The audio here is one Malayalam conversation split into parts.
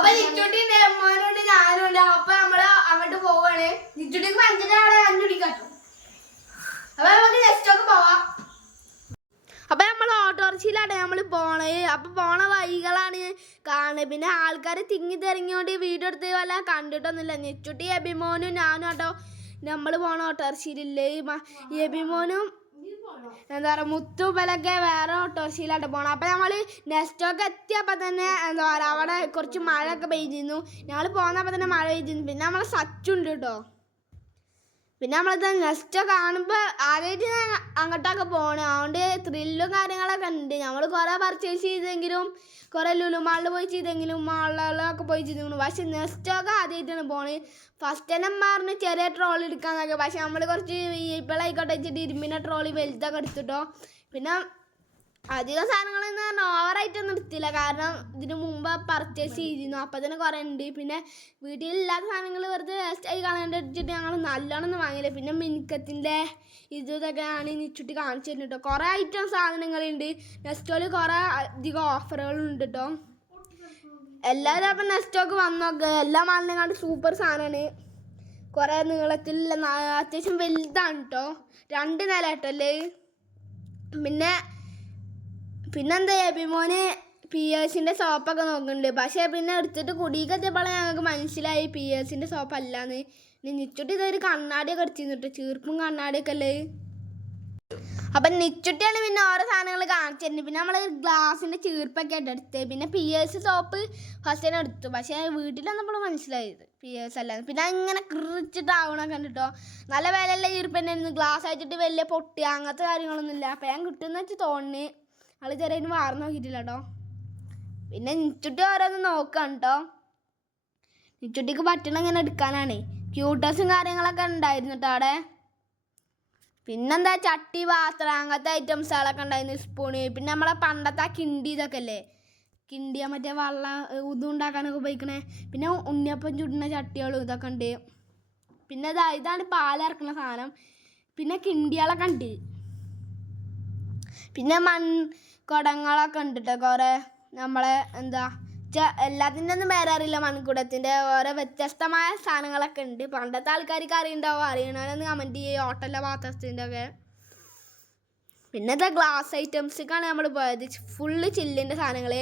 അപ്പൊ നിച്ചുട്ടിന്റെ ഞാനും ഉണ്ട് അപ്പൊ നമ്മൾ അങ്ങോട്ട് പോവാണ്. നിച്ചുട്ടിക്ക് അപ്പൊ നമുക്ക് നെക്സ്റ്റ് ഒക്കെ പോവാം. അപ്പൊ നമ്മൾ ഓട്ടോറിക്ഷയിലാണ് നമ്മൾ പോണത് അപ്പൊ പോണ വൈകളാണ് കാണുന്നത്. പിന്നെ ആൾക്കാർ തിങ്ങി തിരങ്ങിയോണ്ട് വീഡിയോ എടുത്ത് വല്ല കണ്ടിട്ടൊന്നുമില്ല. നെച്ചുട്ടി എബിമോനും ഞാനും കേട്ടോ നമ്മൾ പോണ ഓട്ടോറിക്ഷയിലില്ലേ? അഭിമോനും എബിമോനും എന്താ പറയുക മുത്തു മുത്തുബലൊക്കെ വേറെ ഓട്ടോറിക്ഷയിലായിട്ട് പോകണം അപ്പം നമ്മൾ നെസ്റ്റോക്ക് എത്തിയപ്പോൾ തന്നെ എന്താ പറയുക അവിടെ കുറച്ച് മഴയൊക്കെ പെയ്തിരുന്നു. ഞങ്ങൾ പോകുന്നപ്പോൾ തന്നെ മഴ പെയ്തിരുന്നു. പിന്നെ നമ്മളെ സച്ചുണ്ട് കേട്ടോ പിന്നെ നമ്മളിത് നെക്സ്റ്റ് കാണുമ്പോൾ ആദ്യമായിട്ട് ഞാൻ അങ്ങോട്ടൊക്കെ പോകണം അതുകൊണ്ട് ത്രില്ലും കാര്യങ്ങളൊക്കെ ഉണ്ട്. നമ്മൾ കുറേ പർച്ചേസ് ചെയ്തെങ്കിലും കുറേ ലുലുമാളിൽ പോയി ചെയ്തെങ്കിലും മാളിലൊക്കെ പോയി ചെയ്തെങ്കിലും. പക്ഷെ നെക്സ്റ്റൊക്കെ ആദ്യമായിട്ടാണ് പോണത് ഫസ്റ്റ് തന്നെ മാറിന് ചെറിയ ട്രോളി എടുക്കാന്നൊക്കെ. പക്ഷെ നമ്മൾ കുറച്ച് ഇപ്പോഴായിക്കോട്ടെ വെച്ചിട്ട് ഇരുമ്പിന്റെ ട്രോളി വലുതൊക്കെ എടുത്തിട്ടോ. പിന്നെ അധികം സാധനങ്ങളെന്ന് പറഞ്ഞാൽ ഓവറായിട്ടൊന്നും എടുത്തില്ല. കാരണം ഇതിനു മുമ്പ് പർച്ചേസ് ചെയ്തിരുന്നു. അപ്പം തന്നെ കുറേ ഉണ്ട്. പിന്നെ വീട്ടിലില്ലാത്ത സാധനങ്ങൾ വെറുതെ വേസ്റ്റ് ആയി കളയാണ്ട് വെച്ചിട്ട് ഞങ്ങൾ നല്ലോണം വാങ്ങിയില്ല. പിന്നെ മിനുക്കത്തിന്റെ ഇത് ഇതൊക്കെയാണ് ചുറ്റി കാണിച്ചു തരുന്നത് കേട്ടോ കുറേ ഐറ്റം സാധനങ്ങളുണ്ട്. നെസ്റ്റോയിൽ കുറേ അധികം ഓഫറുകളുണ്ട് കേട്ടോ എല്ലാവരും അപ്പം നെസ്റ്റോക്ക് വന്നോക്ക് എല്ലാ മാളിനെക്കാളും സൂപ്പർ സാധനമാണ് കുറേ നീളത്തിലുള്ള ന- അത്യാവശ്യം വലുതാണ് കേട്ടോ രണ്ട് നില കേട്ടോ അല്ലേ പിന്നെ പിന്നെന്താ എബിമോന് പി എസിന്റെ സോപ്പൊക്കെ നോക്കുന്നുണ്ട് പക്ഷേ പിന്നെ എടുത്തിട്ട് കുടിയൊക്കെ എത്തിയപ്പോൾ ഞങ്ങൾക്ക് മനസ്സിലായി പി എസിന്റെ സോപ്പ് അല്ലാന്ന് നിച്ചുട്ടി ഇതൊരു കണ്ണാടിയൊക്കെ അടിച്ചിരുന്നിട്ട് ചീർപ്പും കണ്ണാടിയൊക്കെ അല്ലേ? അപ്പം നിച്ചുട്ടിയാണ് പിന്നെ ഓരോ സാധനങ്ങൾ കാണിച്ചു തരുന്നത് പിന്നെ നമ്മൾ ഗ്ലാസിന്റെ ചീർപ്പൊക്കെ ആയിട്ട് എടുത്ത്. പിന്നെ പി എസ് സോപ്പ് ഫസ്റ്റ് തന്നെ എടുത്തു. പക്ഷേ വീട്ടിൽ നമ്മൾ മനസ്സിലായത് പി എസ് അല്ലാന്ന്. പിന്നെ ഇങ്ങനെ കിറിച്ചിട്ടാവണൊക്കെ കണ്ടിട്ടോ? നല്ല വിലയുള്ള ചീർപ്പ് തന്നെയായിരുന്നു ഗ്ലാസ് അയച്ചിട്ട് വലിയ പൊട്ടി. അങ്ങനത്തെ കാര്യങ്ങളൊന്നും ഇല്ല അപ്പം ഞാൻ കിട്ടുമെന്ന് വെച്ച് തോന്നി ആൾ ചെറിയ വാർന്ന് നോക്കിയിട്ടില്ല കേട്ടോ പിന്നെ നിച്ചുട്ടി ഓരോന്ന് നോക്കാം കേട്ടോ നിച്ചുട്ടിക്ക് പറ്റണ ഇങ്ങനെ എടുക്കാനാണ്. ക്യൂട്ടേഴ്സും കാര്യങ്ങളൊക്കെ ഉണ്ടായിരുന്നു കേട്ടോ അവിടെ. പിന്നെന്താ ചട്ടി പാത്രം അങ്ങനത്തെ ഐറ്റംസുകളൊക്കെ ഉണ്ടായിരുന്നു സ്പൂണ് പിന്നെ നമ്മളെ പണ്ടത്തെ ആ കിണ്ടി ഇതൊക്കെ അല്ലേ കിണ്ടിയ മറ്റേ വള്ള ഉണ്ടാക്കാനൊക്കെ ഉപയോഗിക്കണേ. പിന്നെ ഉണ്ണിയപ്പം ചുടുന്ന ചട്ടികളും ഇതൊക്കെ ഉണ്ട്. പിന്നെ ഇതാ ഇതാണ് പാലിറക്കുന്ന സാധനം. പിന്നെ കിണ്ടികളൊക്കെ ഉണ്ട്. പിന്നെ മൺ കുടങ്ങളൊക്കെ ഉണ്ട് കേട്ടോ കുറേ. നമ്മളെ എന്താ എല്ലാത്തിന്റെ ഒന്നും പേര് മൺകുടത്തിന്റെ. ഓരോ വ്യത്യസ്തമായ സാധനങ്ങളൊക്കെ ഉണ്ട്. പണ്ടത്തെ ആൾക്കാർക്ക് അറിയുണ്ടാവും? അറിയണവരൊന്ന് കമന്റ് ചെയ്യുക ഹോട്ടലിലെ പാത്രത്തിന്റെ ഒക്കെ. പിന്നെ എന്താ ഗ്ലാസ് ഐറ്റംസിക്കാണ് നമ്മൾ പോയത്. ഫുള്ള് ചില്ലിന്റെ സാധനങ്ങൾ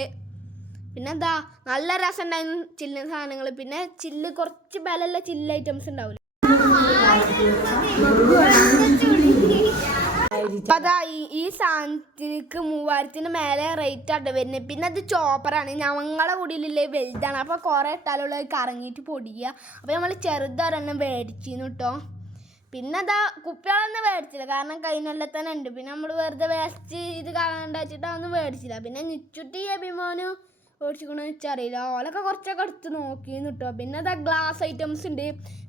പിന്നെ എന്താ നല്ല രസം ഉണ്ടായിരുന്നു ചില്ലിന്റെ സാധനങ്ങൾ പിന്നെ ചില്ല് കുറച്ച് ബലമുള്ള ചില്ല് ഐറ്റംസ് ഉണ്ടാവില്ല അപ്പൊ അതാ ഈ സാധനത്തിനക്ക് മൂവായിരത്തിന് മേലെ റേറ്റ് ആണ് വരുന്നത് പിന്നെ അത് ചോപ്പറാണ് ഞങ്ങളെ കുടിയിലില്ലേ വലുതാണ്. അപ്പോൾ കുറേ ഇട്ടാലുള്ള കറങ്ങിയിട്ട് പൊടിയ. അപ്പോൾ നമ്മൾ ചെറുതൊരെണ്ണം മേടിച്ചിരുന്നു കേട്ടോ പിന്നെ അതാ കുപ്പികളൊന്നും മേടിച്ചില്ല കാരണം കഴിഞ്ഞ തന്നെ ഉണ്ട്. പിന്നെ നമ്മൾ വെറുതെ വേസ്റ്റ് ഇത് കളയണ്ട വെച്ചിട്ട് അതൊന്നും മേടിച്ചില്ല പിന്നെ നിച്ചുട്ടി അഭിമാനും മേടിച്ചിക്കണോ വെച്ചറിയില്ല ഓലൊക്കെ കുറച്ചൊക്കെ എടുത്ത് നോക്കിയെന്ന് കിട്ടുക പിന്നെ അതാ ഗ്ലാസ് ഐറ്റംസ് ഉണ്ട്.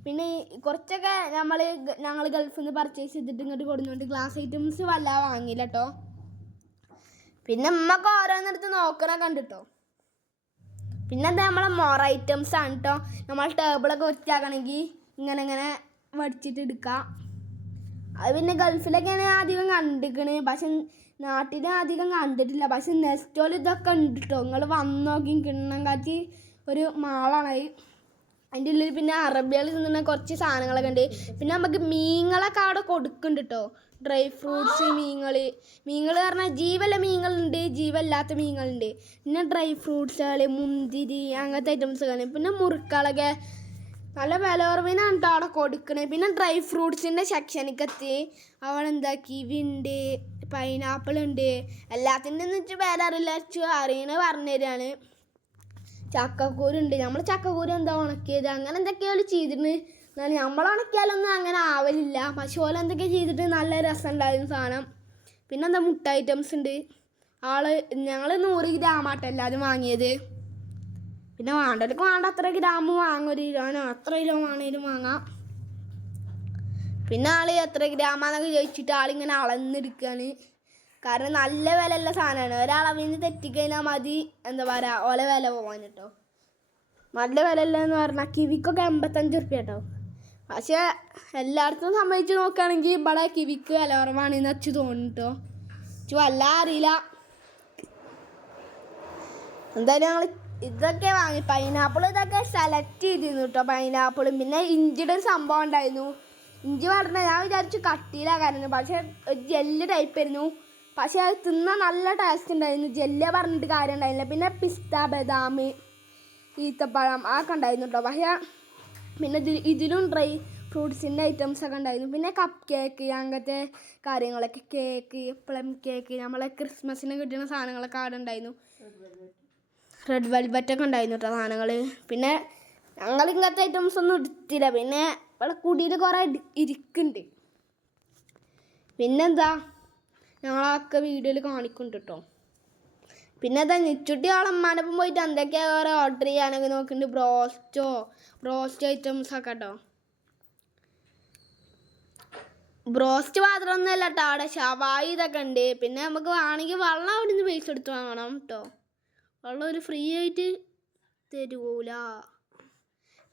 പിന്നെ കുറച്ചൊക്കെ നമ്മൾ ഞങ്ങൾ ഗൾഫിൽ നിന്ന് പർച്ചേസ് ചെയ്തിട്ട് ഇങ്ങോട്ട് കൊടുക്കുന്നുണ്ട് ഗ്ലാസ് ഐറ്റംസ് വല്ല വാങ്ങിയില്ല കേട്ടോ പിന്നെ ഉമ്മക്ക് ഓരോന്നെടുത്ത് നോക്കണ കണ്ടിട്ടോ പിന്നെ എന്താ നമ്മളെ മൊറ ഐറ്റംസ് ആണ് കേട്ടോ നമ്മൾ ടേബിളൊക്കെ വൃത്തിയാക്കണമെങ്കിൽ ഇങ്ങനെ ഇങ്ങനെ വടിച്ചിട്ട് എടുക്കാം. അത് പിന്നെ ഗൾഫിലൊക്കെയാണ് അധികം കണ്ടിരിക്കണേ പക്ഷെ നാട്ടിൽ അധികം കണ്ടിട്ടില്ല. പക്ഷെ നെസ്റ്റോൽ ഇതൊക്കെ ഉണ്ട് കേട്ടോ നിങ്ങൾ വന്ന് നോക്കി കിണ്ണം കാച്ചി ഒരു മാളാണ് അത് അതിന്റെ ഉള്ളിൽ പിന്നെ അറബികൾ തിന്നുന്ന കുറച്ച് സാധനങ്ങളൊക്കെ ഉണ്ട്. പിന്നെ നമുക്ക് മീനുകളൊക്കെ അവിടെ കൊടുക്കുന്നുണ്ട് കേട്ടോ ഡ്രൈ ഫ്രൂട്ട്സ് മീനുകൾ മീനുകൾ പറഞ്ഞാൽ ജീവല്ല മീനുകളുണ്ട് ജീവല്ലാത്ത മീനുകളുണ്ട് പിന്നെ ഡ്രൈ ഫ്രൂട്ട്സുകൾ മുന്തിരി അങ്ങനത്തെ ഐറ്റംസുകൾ പിന്നെ മുറുക്കളൊക്കെ. നല്ല വില കുറവിനാണ് കേട്ടോ അവിടെ കൊടുക്കണേ. പിന്നെ ഡ്രൈ ഫ്രൂട്ട്സിന്റെ സെക്ഷനിക്ക് എത്തി അവിടെ കിവി ഉണ്ട് പൈനാപ്പിൾ ഉണ്ട്. എല്ലാത്തിന്റെ എന്ന് വെച്ചാൽ പേര് അറിയില്ല വെച്ച് അറിയണ പറഞ്ഞു തരാണ്. ചക്കക്കൂരുണ്ട് നമ്മൾ ചക്കക്കൂര് എന്താ ഉണക്കിയത്? അങ്ങനെ എന്തൊക്കെയോ ചെയ്തിട്ട് എന്നാൽ നമ്മൾ ഉണക്കിയാലൊന്നും അങ്ങനെ ആവലില്ല. പക്ഷേ ഓല എന്തൊക്കെ ചെയ്തിട്ട് നല്ല രസം ഉണ്ടായിരുന്നു സാധനം. പിന്നെ എന്താ മുട്ട ഐറ്റംസ് ഉണ്ട്. ആൾ ഞങ്ങൾ നൂറ് ഗ്രാമാട്ടോ എല്ലാവരും വാങ്ങിയത്. പിന്നെ വേണ്ടവർക്ക് വേണ്ട അത്ര ഗ്രാം വാങ്ങും. ഒരു കിലോനോ അത്ര കിലോ വേണേലും വാങ്ങാം. പിന്നെ ആൾ എത്ര ഗ്രാമാന്നൊക്കെ ചോദിച്ചിട്ട് ആളിങ്ങനെ അളന്നെടുക്കുകയാണ് കാരണം നല്ല വിലയുള്ള സാധനമാണ്. ഒരളവിന് തെറ്റിക്കഴിഞ്ഞാൽ മതി. എന്താ പറയാ ഓല വില പോകാൻ കേട്ടോ. നല്ല വില എന്ന് പറഞ്ഞാൽ കിവിക്കൊക്കെ എൺപത്തഞ്ച് റുപ്യ കേട്ടോ. പക്ഷേ എല്ലായിടത്തും സംബന്ധിച്ച് നോക്കുകയാണെങ്കിൽ ഇവിടെ കിവിക്ക് വില കുറവാണ് എന്ന് വെച്ച് തോന്നുന്നു കേട്ടോ. ചു വല്ല അറിയില്ല. എന്തായാലും ഞങ്ങൾ ഇതൊക്കെ വാങ്ങി. പൈനാപ്പിൾ ഇതൊക്കെ സെലക്ട് ചെയ്തിരുന്നു കേട്ടോ പൈനാപ്പിളും പിന്നെ ഇഞ്ചിയുടെ സംഭവം ഉണ്ടായിരുന്നു. ഇഞ്ചി പറഞ്ഞ ഞാൻ വിചാരിച്ചു കട്ടിയിലാകായിരുന്നു പക്ഷെ ജെല്ല് ടൈപ്പ് ആയിരുന്നു. പക്ഷെ അത് തിന്നാൻ നല്ല ടേസ്റ്റ് ഉണ്ടായിരുന്നു. ജെല്ല് പറഞ്ഞിട്ട് കാര്യം ഉണ്ടായില്ല പിന്നെ പിസ്ത ബദാം ഈത്തപ്പഴം അതൊക്കെ ഉണ്ടായിരുന്നു കേട്ടോ പക്ഷേ പിന്നെ ഇതിൽ ഇതിലും ഡ്രൈ ഫ്രൂട്ട്സിന്റെ ഐറ്റംസ് ഒക്കെ ഉണ്ടായിരുന്നു. പിന്നെ കപ്പ് കേക്ക് അങ്ങനത്തെ കാര്യങ്ങളൊക്കെ. കേക്ക് പ്ലം കേക്ക് നമ്മളെ ക്രിസ്മസിന് കിട്ടുന്ന സാധനങ്ങളൊക്കെ അവിടെ ഉണ്ടായിരുന്നു. റെഡ് വെൽവെറ്റ് ഒക്കെ ഉണ്ടായിരുന്നു കേട്ടോ സാധനങ്ങൾ പിന്നെ ഞങ്ങൾ ഇങ്ങനത്തെ ഐറ്റംസ് ഒന്നും എടുത്തില്ല. പിന്നെ ഇവിടെ കുടിയിൽ കുറേ ഇരിക്കുന്നുണ്ട് പിന്നെന്താ? ഞങ്ങളൊക്കെ വീഡിയോയിൽ കാണിക്കുന്നുണ്ട് കേട്ടോ പിന്നെ എന്താ ഞെച്ചുട്ടി ആളമ്മാനൊപ്പം പോയിട്ട് എന്തൊക്കെയാ വേറെ ഓർഡർ ചെയ്യാനൊക്കെ നോക്കുന്നുണ്ട് ബ്രോസ്റ്റോ ബ്രോസ്റ്റ് ഐറ്റംസ് ഒക്കെ കേട്ടോ ബ്രോസ്റ്റ് മാത്രമൊന്നുമല്ല കേട്ടോ അവിടെ ഷവായി ഇതൊക്കെ ഉണ്ട്. പിന്നെ നമുക്ക് വേണമെങ്കിൽ വെള്ളം അവിടെ നിന്ന് പൈസ എടുത്ത് വാങ്ങണം കേട്ടോ വെള്ളം ഒരു ഫ്രീ ആയിട്ട് തരൂല.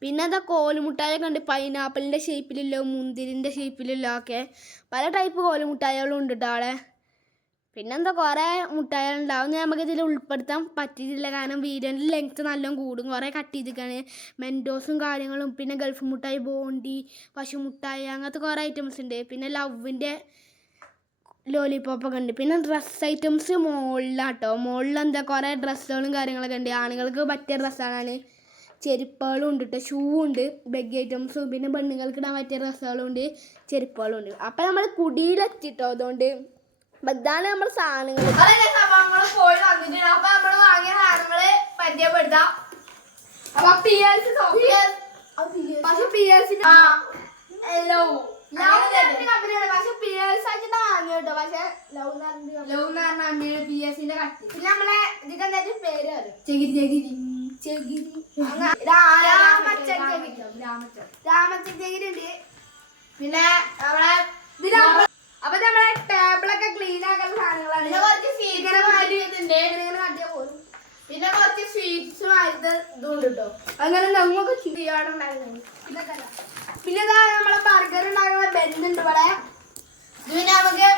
പിന്നെ എന്താ കോലുമുട്ടായൊക്കെ ഉണ്ട് പൈനാപ്പിളിന്റെ ഷേപ്പിലുള്ള മുന്തിരിന്റെ ഷേപ്പിലുള്ള ഒക്കെ പല ടൈപ്പ് കോലുമുട്ടായകളും ഉണ്ട് കേട്ടോ അവിടെ പിന്നെന്താ കുറേ മുട്ടായികൾ ഉണ്ടാവും നമുക്ക് ഇതിൽ ഉൾപ്പെടുത്താൻ പറ്റിയിട്ടില്ല. കാരണം വീഡിയോന്റെ ലെങ്ത്ത് നല്ലോണം കൂടും. കുറേ കട്ട് ചെയ്തിരിക്കുകയാണ് മെൻഡോസും കാര്യങ്ങളും. പിന്നെ ഗൾഫ് മുട്ടായി ബോണ്ടി പശു മുട്ടായി അങ്ങനത്തെ കുറേ ഐറ്റംസ് ഉണ്ട്. പിന്നെ ലവിന്റെ ലോലിപോപ്പൊക്കെ ഉണ്ട്. പിന്നെ ഡ്രസ്സ് ഐറ്റംസ് മുകളിലാട്ടോ മുകളിൽ എന്താ കുറേ ഡ്രസ്സുകളും കാര്യങ്ങളൊക്കെ ഉണ്ട്. ആണുങ്ങൾക്ക് പറ്റിയ ഡ്രസ്സാണ് ചെരുപ്പുകളും ഉണ്ട് കേട്ടോ ഷൂ ഉണ്ട് ബെഗ് ഐറ്റംസും പിന്നെ പെണ്ണുങ്ങൾക്ക് ഇടാൻ പറ്റിയ ഡ്രസ്സുകളും ഉണ്ട് ചെരുപ്പുകളും ഉണ്ട് അപ്പം നമ്മൾ കുടിയിലെത്തിട്ടോ അതുകൊണ്ട്. ഇതാണ് നമ്മൾ സാധനങ്ങൾ പോയി വന്നിട്ടുണ്ട് അപ്പൊ നമ്മൾ വാങ്ങിയ സാധനങ്ങൾ പരിചയപ്പെടുത്താം. അപ്പൊ പി എസ് പക്ഷെ പി എസ് ഹലോ കമ്പനിയാണ് പക്ഷെ പി എസ് ആയിട്ട് വാങ്ങി കേട്ടോ. പക്ഷെ ലവ് ലവ് എന്ന് പറഞ്ഞ കമ്പനിയാണ് പി എസിന്റെ കട്ടി പിന്നെ നമ്മളെ ഇതിന്റെ പേര് ചെകിരി ചെകിരി. ചെകിരി രാമച്ചൻ ചെകിരി രാമച്ചൻ ചെകിരി ഉണ്ട്. പിന്നെ നമ്മളെ അപ്പൊ നമ്മളെ ടേബിളൊക്കെ ക്ലീൻ ആക്കുന്ന സാധനങ്ങളാണ്. ഇങ്ങനെ മാറ്റി ഇങ്ങനെ കാട്ടിയാ പോരും. പിന്നെ കുറച്ച് സ്വീറ്റ്സും ആയിട്ട് ഇതുണ്ട് കേട്ടോ. അങ്ങനെ നമുക്ക് ചെയ്യാടുണ്ടായിരുന്നു പിന്നെ ഇതാ നമ്മളെ ബർഗർ ഉണ്ടാക്കുന്ന ബെന്നുണ്ട് ഇവിടെ. പിന്നെ നമുക്ക്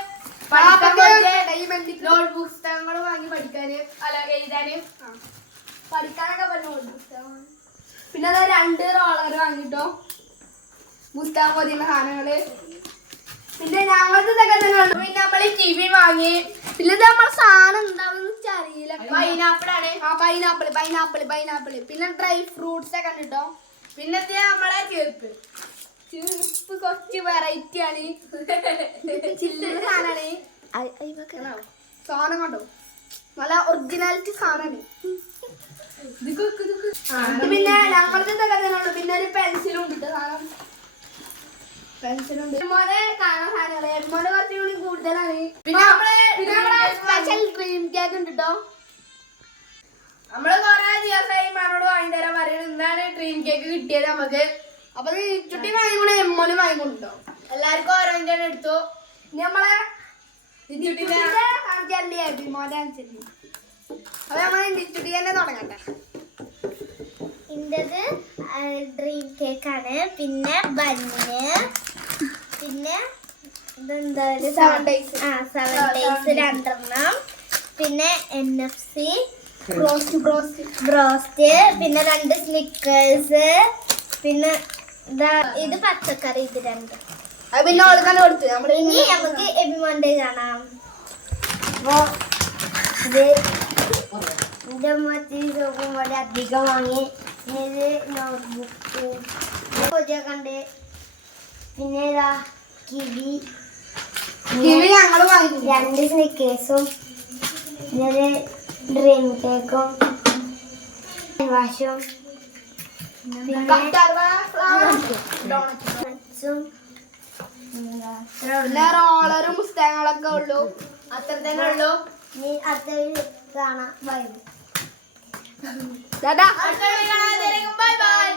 നോട്ട് പുസ്തകങ്ങൾ വാങ്ങി പഠിക്കാന് അല്ല എഴുതാന്. പഠിക്കാനൊക്കെ നോട്ട് പിന്നെ അതാ രണ്ട് റോളർ വാങ്ങിട്ടോ. പുസ്തകം പോലെയുള്ള സാധനങ്ങൾ. പിന്നെ ഞങ്ങൾക്ക് ഇതൊക്കെ തന്നെ ഉള്ളു. പിന്നെ നമ്മൾ ടി വി വാങ്ങി. പിന്നെ ഇത് നമ്മളെ സാധനം എന്താണെന്ന് അറിയില്ല. പൈനാപ്പിൾ ആണ്. ആ പൈനാപ്പിൾ പൈനാപ്പിൾ പൈനാപ്പിൾ പിന്നെ ഡ്രൈ ഫ്രൂട്ട്സ് ഒക്കെ ഉണ്ട് കേട്ടോ പിന്നെ ഇത് നമ്മളെ ചെരുപ്പ് ചെരുപ്പ് കുറച്ച് വെറൈറ്റി ആണ്. ചില്ലറ സാധനമാണ്. സാധനം കണ്ടോ? നല്ല ഒറിജിനാലിറ്റി സാധനമാണ് പിന്നെ ഞങ്ങളുടെ ഉള്ളു പിന്നെ ഒരു പെൻസിലും ഉണ്ട് സാധനം. പെൻസിലുണ്ട് മോനെ കാണാൻ സാധനങ്ങൾ. കൂടുതലാണ്. പിന്നെ നമ്മളെ സ്പെഷ്യൽ ക്രീം കേക്ക് ഉണ്ട് കേട്ടോ നമ്മൾ കൊറേ ദിവസമായി മാനോട് വാങ്ങി തരാൻ പറയുന്നത് എന്താണ് ഡ്രീം കേക്ക് കിട്ടിയത് നമുക്ക് അപ്പൊ ചുട്ടി വാങ്ങിക്കൊണ്ട് എമ്മോനും വാങ്ങിക്കൊണ്ടോ എല്ലാവർക്കും ഓരോന്റെ എടുത്തു. ഇനി നമ്മളെ മോനെ അപ്പൊ തന്നെ തുടങ്ങട്ടെ. ഡ്രീം കേക്ക് ആണ് പിന്നെ ബണ്ണ് പിന്നെ ഇതെന്താ ഒരു Seven days. ആ സെവൻ ഡേയ്സ് രണ്ടെണ്ണം. പിന്നെ എൻ എഫ് സി ബ്രോസ്റ്റ് പിന്നെ രണ്ട് സ്നിക്കേഴ്സ് പിന്നെ ഇതാ പച്ചക്കറി ഇത് രണ്ട്. പിന്നെ ഇനി നമുക്ക് എബിമോന്റെ കാണാം. ഇത് എന്റെ മത്തി സോപ്പും പോലെ അധികം വാങ്ങി. പിന്നെ ഇത് നോട്ട്ബുക്ക് ഉണ്ട് പിന്നെ ഇതാ കിവി. കിവി ഞങ്ങൾ വാങ്ങി രണ്ട് സ്നിക്കേഴ്സും പിന്നെ ഒരു ഡ്രീം കേക്കും വാഷും. റോളറും പുസ്തകങ്ങളൊക്കെ ഉള്ളൂ. അത്ര തന്നെ ഉള്ളൂ നീ അടുത്ത കാണാം ബൈ ബൈ ബൈ.